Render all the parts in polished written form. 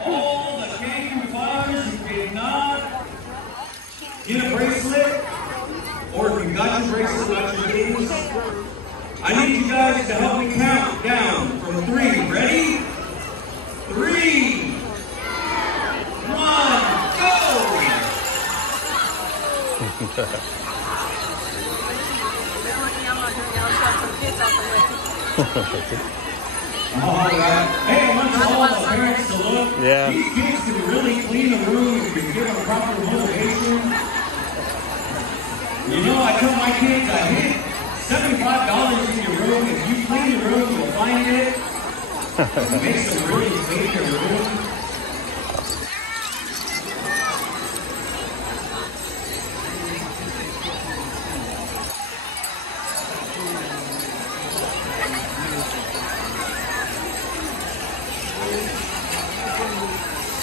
All the KU fathers who did not get a bracelet, or if you got your bracelet, not your babies, I need you guys to help me count down from 3. Ready? 3, 1, go! Alright. Hey, I want all the parents to look. Yeah. These kids can really clean a room if you give them proper motivation. You know, I tell my kids, I hit $75 in your room. If you clean the room, you'll find it. It makes them really clean their room.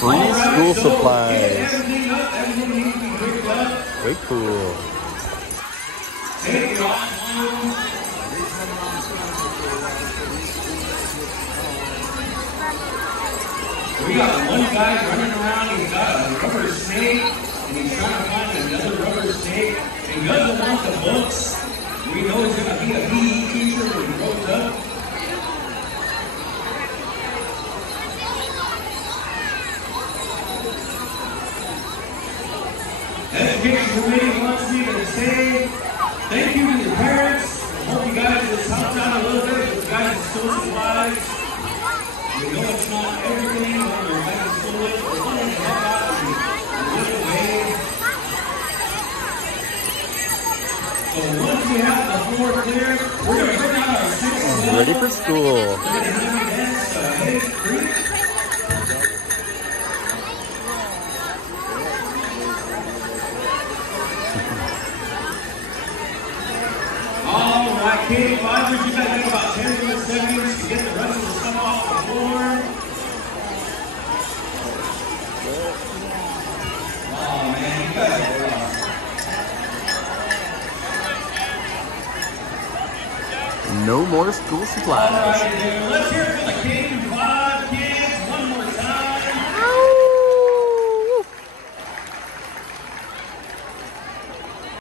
Free school supplies. Everything up. Everything needs to be picked up. Very cool. Take it off home. We got one guy running around, he's got a rubber snake, and he's trying to find another rubber snake. He doesn't want the books. We know he's going to be a PE teacher when he grows up. Education committee wants me to say thank you to your parents. I hope you guys just helped out a little bit with guys and school supplies. We know it's not everything, but we're guys and school is. We're wanting to help out in a little way. So once we have the floor clear, we're going to bring out our 6 Ready for school. We're going to have you dance Hey Creek. Alright, Katie Fibers, you guys have about 10 more seconds to get the rest of the stuff off the floor. Oh man, you guys are rough. No more school supplies. Alright,